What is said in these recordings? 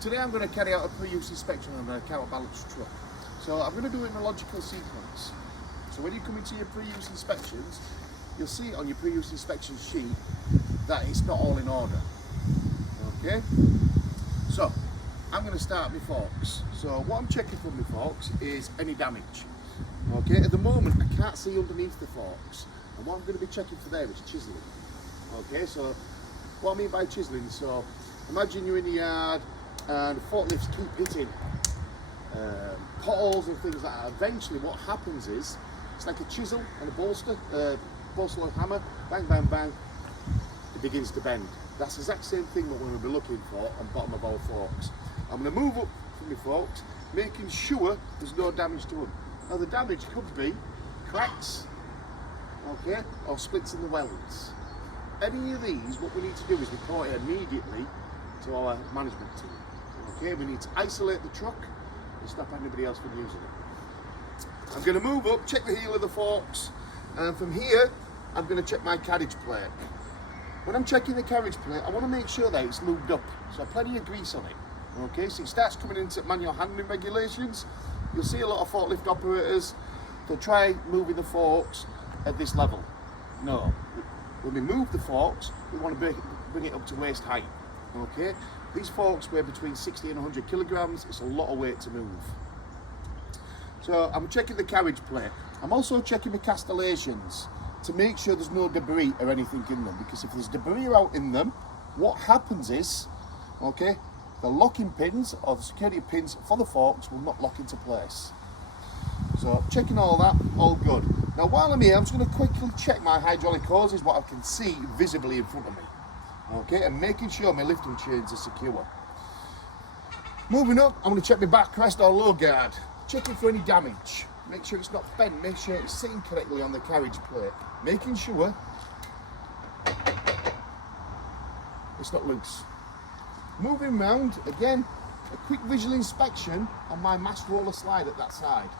Today I'm going to carry out a pre-use inspection on a counterbalance truck. So I'm going to do it in a logical sequence. So when you come into your pre-use inspections, you'll see on your pre-use inspection sheet that it's not all in order. Okay? So I'm going to start with forks. So what I'm checking from my forks is any damage. Okay, at the moment I can't see underneath the forks, and what I'm going to be checking for there is chiselling. Okay, so what I mean by chiselling, so imagine you're in the yard and the forklifts keep hitting potholes and things like that. Eventually what happens is, it's like a chisel and a bolster and hammer, bang, bang, bang, it begins to bend. That's the exact same thing that we're going to be looking for on the bottom of our forks. I'm going to move up from my forks, making sure there's no damage to them. Now the damage could be cracks, okay, or splits in the welds. Any of these, what we need to do is report it immediately to our management team. Okay, we need to isolate the truck and stop anybody else from using it. I'm going to move up, check the heel of the forks, and from here I'm going to check my carriage plate. When I'm checking the carriage plate, I want to make sure that it's lubed up, so plenty of grease on it. Okay, so it starts coming into manual handling regulations. You'll see a lot of forklift operators, they'll try moving the forks at this level. No, when we move the forks, we want to bring it up to waist height. Okay, these forks weigh between 60 and 100 kilograms. It's a lot of weight to move. So I'm checking the carriage plate. I'm also checking the castellations to make sure there's no debris or anything in them, because if there's debris out in them, what happens is, okay, the locking pins or the security pins for the forks will not lock into place. So checking all that, all good. Now while I'm here, I'm just going to quickly check my hydraulic hoses, what I can see visibly in front of me. Okay, and making sure my lifting chains are secure. Moving up, I'm going to check my backrest or low guard. Checking for any damage. Make sure it's not bent, make sure it's sitting correctly on the carriage plate. Making sure it's not loose. Moving round, again, a quick visual inspection on my mast roller slide at that side.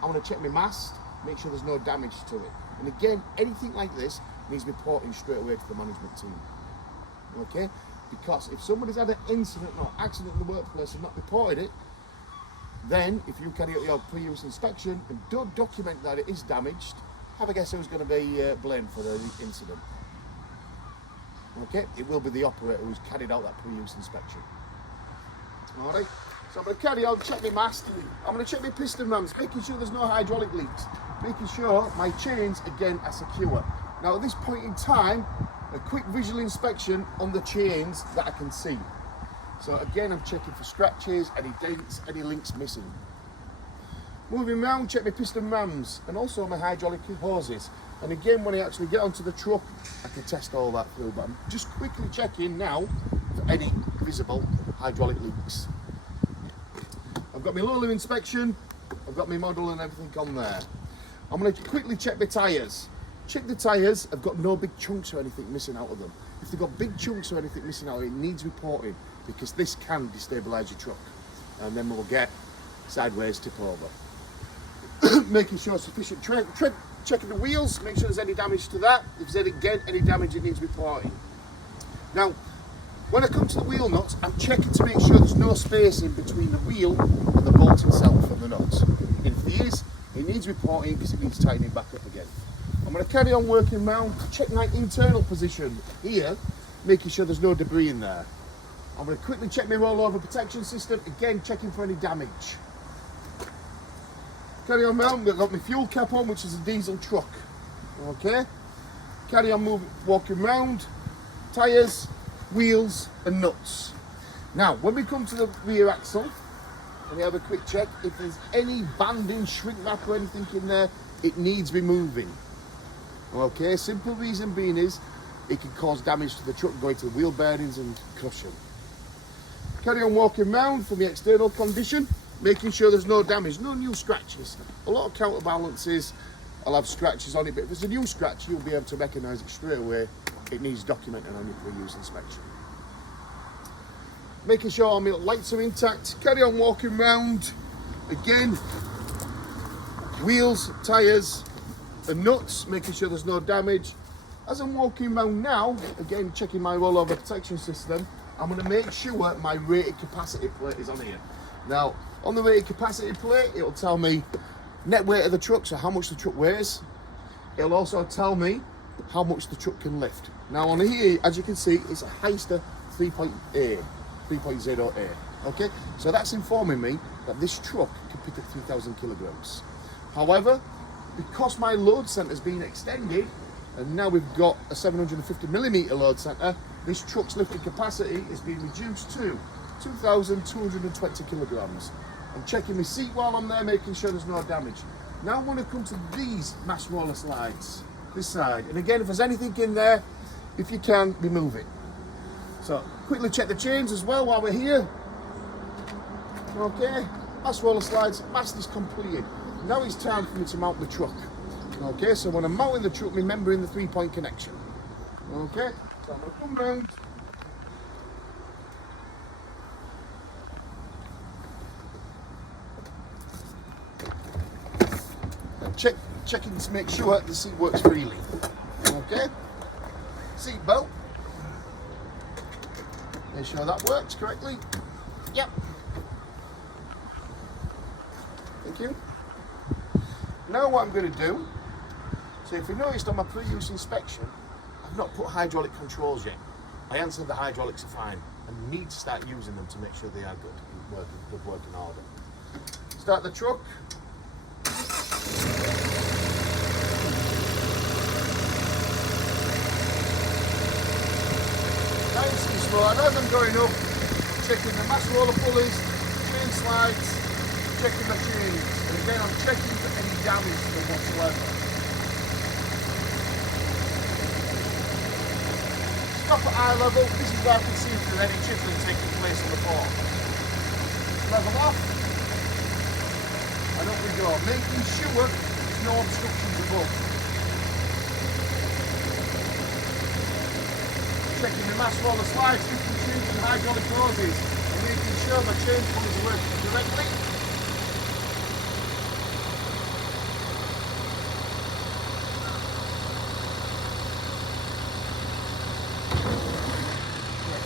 I want to check my mast, make sure there's no damage to it. And again, anything like this needs reporting straight away to the management team. Okay? Because if somebody's had an incident or accident in the workplace and not reported it, then if you carry out your pre-use inspection and don't document that it is damaged, have a guess who's going to be blamed for the incident. Okay, it will be the operator who's carried out that pre-use inspection. Alright, so I'm going to carry on, check my mast. I'm going to check my piston rams, making sure there's no hydraulic leaks, making sure my chains again are secure. Now at this point in time, a quick visual inspection on the chains that I can see. So again, I'm checking for scratches, any dents, any links missing. Moving around, check my piston rams and also my hydraulic hoses. And again, when I actually get onto the truck, I can test all that through, but I'm just quickly checking now for any visible hydraulic leaks. I've got my low limb inspection, I've got my model and everything on there. I'm going to quickly check my tyres. Check the tyres, I've got no big chunks or anything missing out of them. If they've got big chunks or anything missing out, it needs reporting, because this can destabilise your truck. And then we'll get sideways tip over. Making sure sufficient tread. Checking the wheels, make sure there's any damage to that. If there's any damage, it needs reporting. Now, when I come to the wheel nuts, I'm checking to make sure there's no space in between the wheel and the bolt itself and the nuts. If there is, it needs reporting because it needs tightening back up again. I'm going to carry on working around to check my internal position here, making sure there's no debris in there. I'm going to quickly check my rollover protection system, again checking for any damage. Carry on round, I've got my fuel cap on, which is a diesel truck. Okay? Carry on walking round, tyres, wheels and nuts. Now, when we come to the rear axle, and we have a quick check, if there's any banding, shrink wrap or anything in there, it needs removing. Okay, simple reason being is, it can cause damage to the truck going to the wheel bearings and crush them. Carry on walking round from the external condition, making sure there's no damage, no new scratches. A lot of counterbalances will have scratches on it, but if there's a new scratch, you'll be able to recognise it straight away. It needs documenting on your pre-use inspection. Making sure all my lights are intact, carry on walking round. Again, wheels, tyres and nuts, making sure there's no damage. As I'm walking around now, again checking my rollover protection system, I'm going to make sure my rated capacity plate is on here. Now, on the rated capacity plate, it'll tell me net weight of the truck, so how much the truck weighs. It'll also tell me how much the truck can lift. Now on here, as you can see, it's a Heister 3.0A. Okay, so that's informing me that this truck can pick up 3,000 kilograms. However, because my load centre's been extended, and now we've got a 750mm load centre, this truck's lifting capacity is being reduced to 2,220 kilograms. I'm checking my seat while I'm there, making sure there's no damage. Now I'm going to come to these mass roller slides, this side. And again, if there's anything in there, if you can, remove it. So, quickly check the chains as well while we're here. Okay, mass roller slides, mast is completed. Now it's time for me to mount the truck. Okay, so when I'm mounting the truck, remembering the 3-point connection. Okay, so I'm going to come round. Checking to make sure the seat works freely. Okay, seat belt. Make sure that works correctly. Yep. Thank you. Now what I'm going to do, so if you noticed on my previous inspection, I've not put hydraulic controls yet. I answered the hydraulics are fine. I need to start using them to make sure they are good working order. Start the truck. Nice and slow, and as I'm going up, checking the mass roller pulleys, chain slides, checking the chains, and again I'm checking for any damage to them whatsoever. Stop at eye level, this is where I can see if there's any chipping taking place on the board. Level off, and up we go, making sure there's no obstructions above. Checking the mass roller slides, lifting tubes and hydraulic hoses, and making sure my chain pullers are working correctly.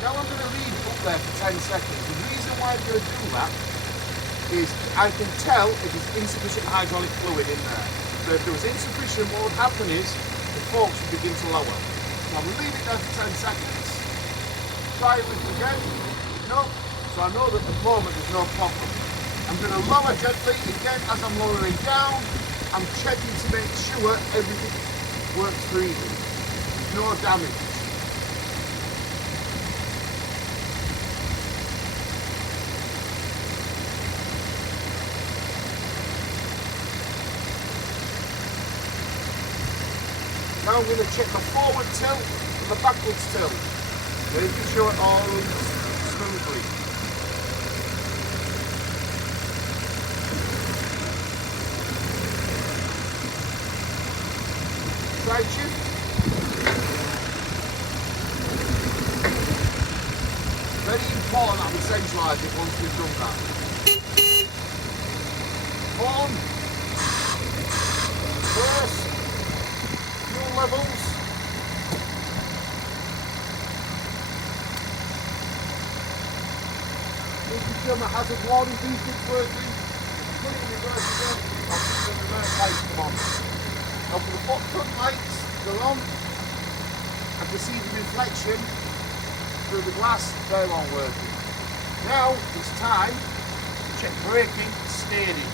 Now I'm going to leave it up there for 10 seconds. The reason why I'm going to do that is I can tell if there's insufficient hydraulic fluid in there. So if there was insufficient, what would happen is the forks would begin to lower. So I'm going to leave it there for 10 seconds. Try it with again. No. So I know that at the moment there's no problem. I'm going to lower gently again as I'm lowering down. I'm checking to make sure everything works freely. No damage. Now I'm going to check the forward tilt and the backwards tilt, making sure it all runs smoothly. Side shift. Very important that we centralise it once we've done that. On. First. Levels. Making sure my hazard warning beacon is working. Put it in reverse again. I'll put the reverse lights come on. Now for the front lights, they're on. I can see the reflection through the glass, they're all working. Now it's time to check braking and steering.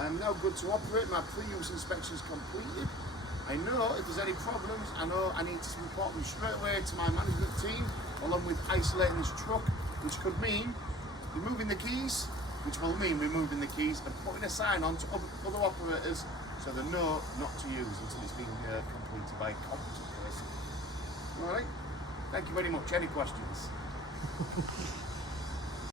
I'm now good to operate. My pre-use inspection is completed. I know if there's any problems, I know I need to report them straight away to my management team, along with isolating this truck, which could mean removing the keys, which will mean removing the keys and putting a sign on to other operators So they know not to use until it's been completed by a competent person. All right. Thank you very much. Any questions?